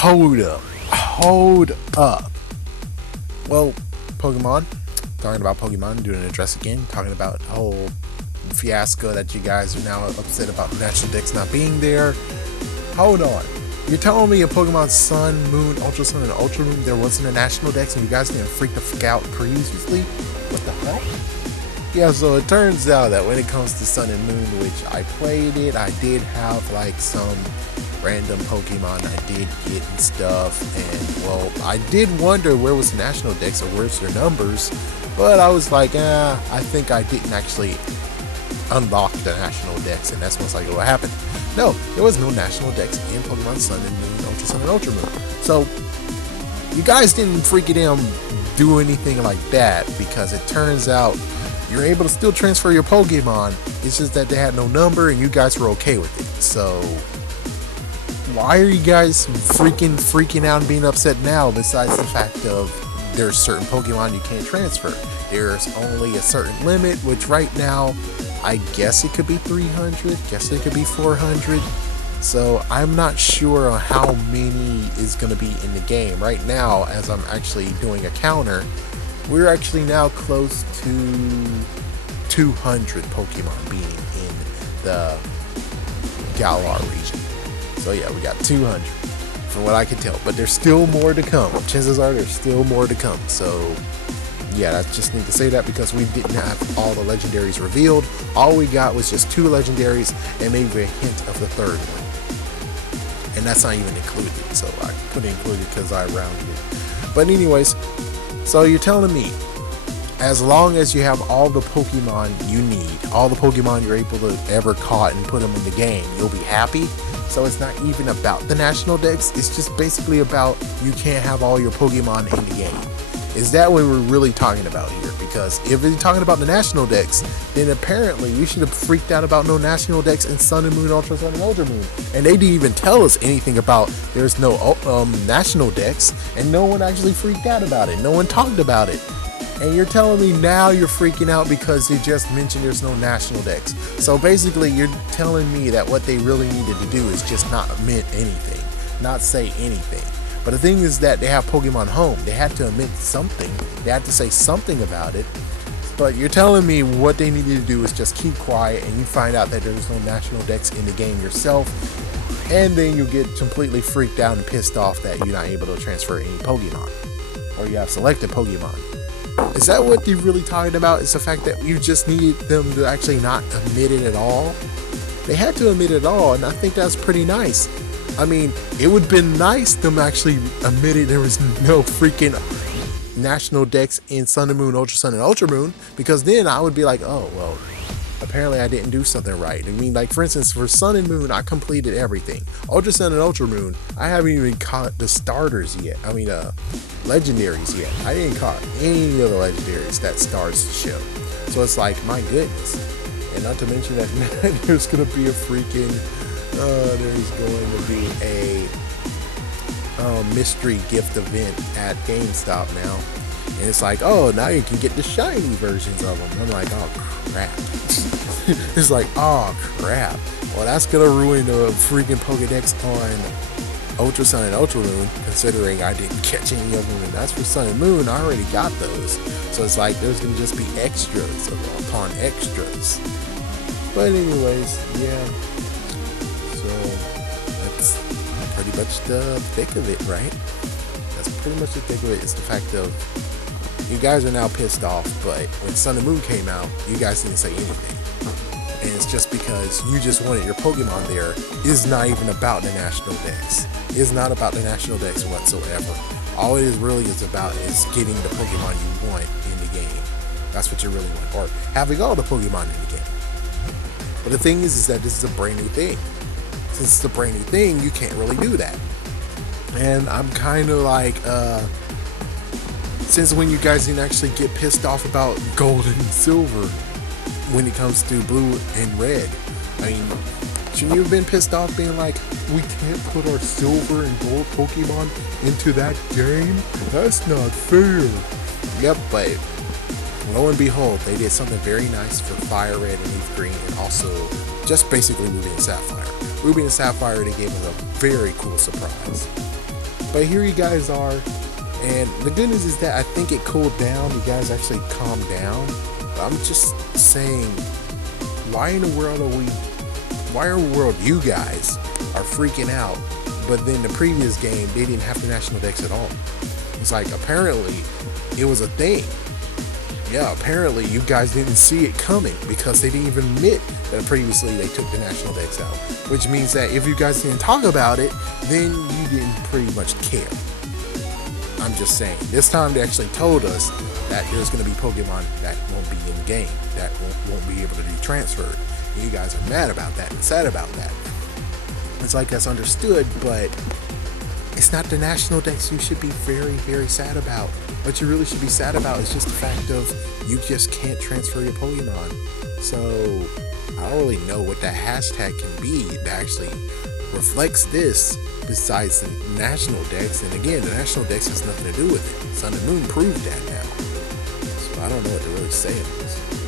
Hold up. Hold up. Well, Pokemon. Talking about Pokemon, doing an address again. Talking about the whole fiasco that you guys are now upset about the National Dex not being there. Hold on. You're telling me in Pokemon Sun, Moon, Ultra Sun, and Ultra Moon there wasn't a National Dex and you guys didn't freak the fuck out previously? What the hell? Yeah, so it turns out that when it comes to Sun and Moon, which I played it, I did have like some random Pokemon I did get and stuff, and well, I did wonder where was the National Dex or where's their numbers, but I was like, I think I didn't actually unlock the National Dex, and that's most likely what happened. No, there was no National Dex in Pokemon Sun and Moon, Ultra Sun and Ultra Moon. So you guys didn't freaking do anything like that, because it turns out you're able to still transfer your Pokemon. It's just that they had no number and you guys were okay with it. So why are you guys freaking out and being upset now, besides the fact of there's certain Pokemon you can't transfer? There's only a certain limit, which right now I guess it could be 300, guess it could be 400. So I'm not sure on how many is going to be in the game. Right now, as I'm actually doing a counter, we're actually now close to 200 Pokemon being in the Galar region. So yeah, we got 200 from what I can tell, but there's still more to come. Chances are there's still more to come. So yeah, I just need to say that because we didn't have all the legendaries revealed. All we got was just 2 legendaries and maybe a hint of the third one. And that's not even included. So I put it included because I rounded it. But anyways, so you're telling me, as long as you have all the Pokemon you need, all the Pokemon you're able to ever caught and put them in the game, you'll be happy? So it's not even about the National Dex, it's just basically about you can't have all your Pokemon in the game. Is that what we're really talking about here? Because if you're talking about the National Dex, then apparently you should have freaked out about no National Dex in Sun and Moon, Ultra Sun and Ultra Moon. And they didn't even tell us anything about there's no National Dex, and no one actually freaked out about it. No one talked about it. And you're telling me now you're freaking out because they just mentioned there's no National Dex. So basically you're telling me that what they really needed to do is just not admit anything, not say anything. But the thing is that they have Pokemon Home. They had to admit something. They had to say something about it. But you're telling me what they needed to do is just keep quiet, and you find out that there's no National Dex in the game yourself, and then you get completely freaked out and pissed off that you're not able to transfer any Pokemon, or you have selected Pokemon. Is that what you're really talking about? Is the fact that you just needed them to actually not admit it at all? They had to admit it all, and I think that's pretty nice. I mean, it would have been nice them actually admitted there was no freaking National Dex in Sun and Moon, Ultra Sun and Ultra Moon, because then I would be like, oh, well, apparently I didn't do something right. I mean, like, for instance, for Sun and Moon, I completed everything. Ultra Sun and Ultra Moon, I haven't even caught the starters yet. I mean, legendaries yet. I didn't caught any of the legendaries that starts the show. So it's like, my goodness. And not to mention that there's going to be a freaking... there's going to be a mystery gift event at GameStop now, and it's like, oh, now you can get the shiny versions of them. I'm like, oh crap. It's like, oh crap. Well, that's gonna ruin the freaking Pokedex on Ultra Sun and Ultra Moon, considering I didn't catch any of them, and that's for Sun and Moon. I already got those, so it's like there's gonna just be extras upon extras. But anyways, yeah. So that's pretty much the thick of it, right? That's pretty much the thick of it. It's the fact of you guys are now pissed off, but when Sun and Moon came out, you guys didn't say anything. And it's just because you just wanted your Pokemon there. It's not even about the National Dex. It's not about the National Dex whatsoever. All it is really is about is getting the Pokemon you want in the game. That's what you really want, or having all the Pokemon in the game. But the thing is that this is a brand new thing. Since it's a brand new thing, you can't really do that. And I'm kind of like, since when you guys didn't actually get pissed off about gold and silver when it comes to blue and red, I mean, shouldn't you have been pissed off being like, we can't put our silver and gold Pokemon into that game? That's not fair. Yep, but lo and behold, they did something very nice for Fire Red and Leaf Green, and also just basically Ruby and Sapphire. Ruby and Sapphire, they gave us a very cool surprise. But here you guys are, and the good news is that I think it cooled down. You guys actually calmed down. But I'm just saying, why in the world you guys are freaking out? But then the previous game, they didn't have the National Dex at all. It's like, apparently it was a thing. Yeah, apparently you guys didn't see it coming because they didn't even admit that previously they took the National Dex out. Which means that if you guys didn't talk about it, then you didn't pretty much care. I'm just saying. This time they actually told us that there's going to be Pokemon that won't be in the game, that won't be able to be transferred. And you guys are mad about that and sad about that. It's like that's understood, but it's not the National Dex you should be very, very sad about. What you really should be sad about is just the fact of you just can't transfer your Pokemon. So I don't really know what that hashtag can be that actually reflects this besides the National Dex. And again, the National Dex has nothing to do with it. Sun and Moon proved that now. So I don't know what to really say in this.